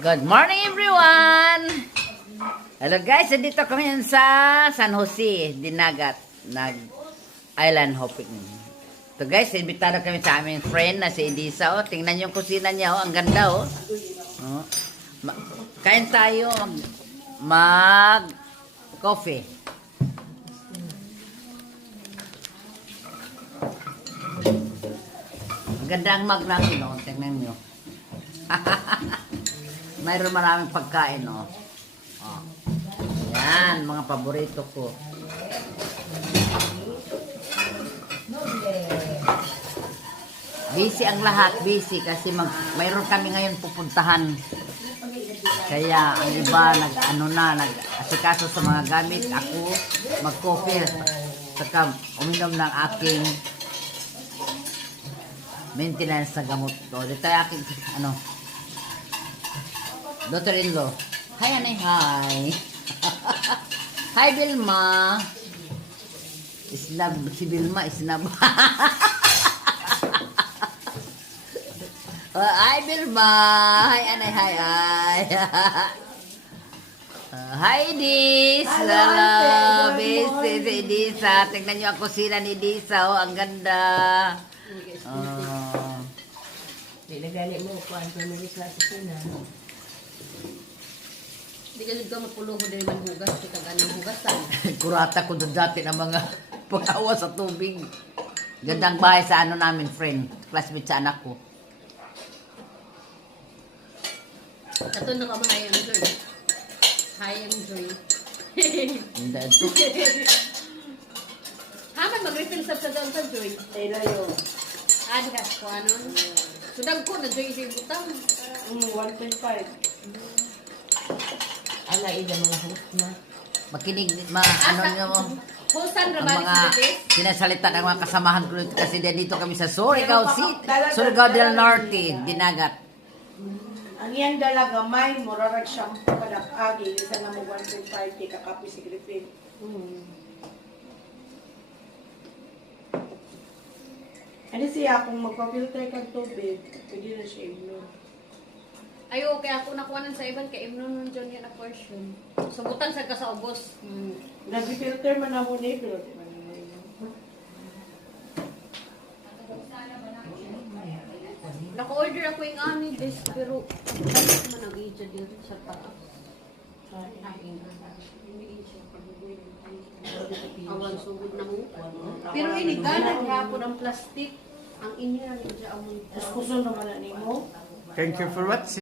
Good morning everyone! Hello guys, dito kami ngayon sa San Jose, Dinagat, nag-island hopping. So guys, imbitado kami sa aming friend na si Edisa. Oh. Tingnan yung kusina niya, oh. Ang ganda. Oh. Oh. Kain tayo, mag-coffee. Ang ganda ang mug natin, oh. Tingnan nyo. Mayroon maraming pagkain, oh. Oh. Yan, mga paborito ko. Busy ang lahat, busy kasi mayroon kami ngayon pupuntahan. Kaya ang iba nag-asikaso sa mga gamit. Ako mag-coffee, saka uminom ng aking maintenance na gamot. So, dito yung aking, daughter-in-law. Hi, anay, hi. Hi, Vilma. Isnab, si Vilma, isnab. Hi, Vilma. Hi, anay, hi, hi. Hi, Dis. Hello, Bis, si Disa. Tingnan niyo ang kusina ni Disa. Oh, ang ganda. Nilagay mo ko ang pamilis sa kusina. Hindi ka dito magpuluho din man hugas, kita ganang hugasan. Kurata ko doon dati ng mga pag-awa sa tubig. Gandang bahay sa namin, friend. Classmate sa anak ko. Katunog ka mga yung Joy. Hayang Joy. Hindi ito. Haman mag-refill sa doon sa Joy. Ay layo. Di ka ko ano. Sudag ko na Joy sa butang. 1.5. Ala ida mga host na. Makinig, ano nyo mo. Hosan Ang rabalik mga sa Joy. sinasalita ng mga kasamahan ko dito kasi dito kami sa Surigao City, Surigao del Norte, Dinagat. Ang iyang dalaga may murarag shampoo kada agi isa na mo 1.5 kay kakapi si Griffin. Ano siya kung magpa-filter kag tubig, pwede na siya inom. Ayo, kaya ako nakuha sa iban kay Imnon nun dyan yan na portion. Subutan sa kasaubos. Nag-filter man na mo ni pero di man na inom. Naka-order ako yung ani this pero bakit man nag-i-idya dito sa taas. Awan sugod na mo. Pero ini ganag hapon ang plastic. Ang inyo ang idya ang Tapos kusun naman na nimo. Thank you for watching.